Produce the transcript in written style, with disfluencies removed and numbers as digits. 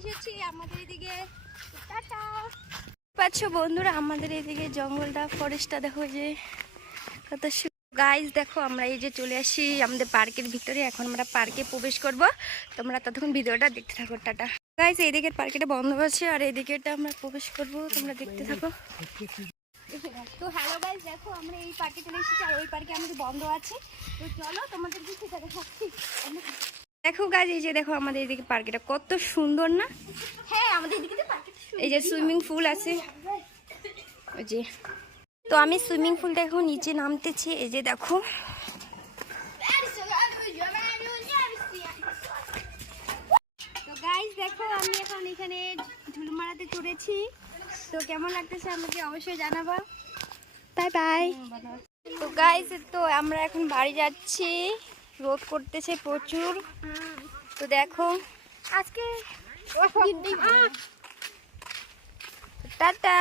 এসেছি আমাদের এদিকে। টাটা। পাচ্ছ বন্ধুরা আমাদের এদিকে জঙ্গলটা, ফরেস্টটা দেখো যে কত। গাইস দেখো আমরা এই যে চলে আসি আমাদের পার্কের ভিতরে। এখন আমরা পার্কে প্রবেশ করব, তোমরা ততক্ষণ ভিডিওটা দেখতে থাকো। টাটা। গাইস এই দিকের পার্কেটা বন্ধ আছে আর এই দিকেরটা আমরা প্রবেশ করব, তোমরা দেখতে থাকো। তো হ্যালো গাইস, দেখো আমরা এই পার্কে চলে এসেছি আর ওই পার্কে আমাদের বন্ধ আছে। তো চলো তোমাদের দিকে দেখাচ্ছি। দেখো গাইস এই যে দেখো আমাদের এদিকে পার্কটা কত সুন্দর না? হ্যাঁ আমাদের এদিকে তো পার্ক, এই যে সুইমিং পুল আছে ওই যে। তো আমি সুইমিং পুল দেখো নিচে নামতেছি, এই যে দেখো। তো গাইস দেখো আমি এখন এখানে ঝুলু মারাতে চড়েছি। তো কেমন লাগতেছে আমাকে অবশ্যই জানাবা। Bye bye. তো গাইস তো আমরা এখন বাড়ি যাচ্ছি, রোদ করতেছে প্রচুর। তো দেখো আজকে টাটা।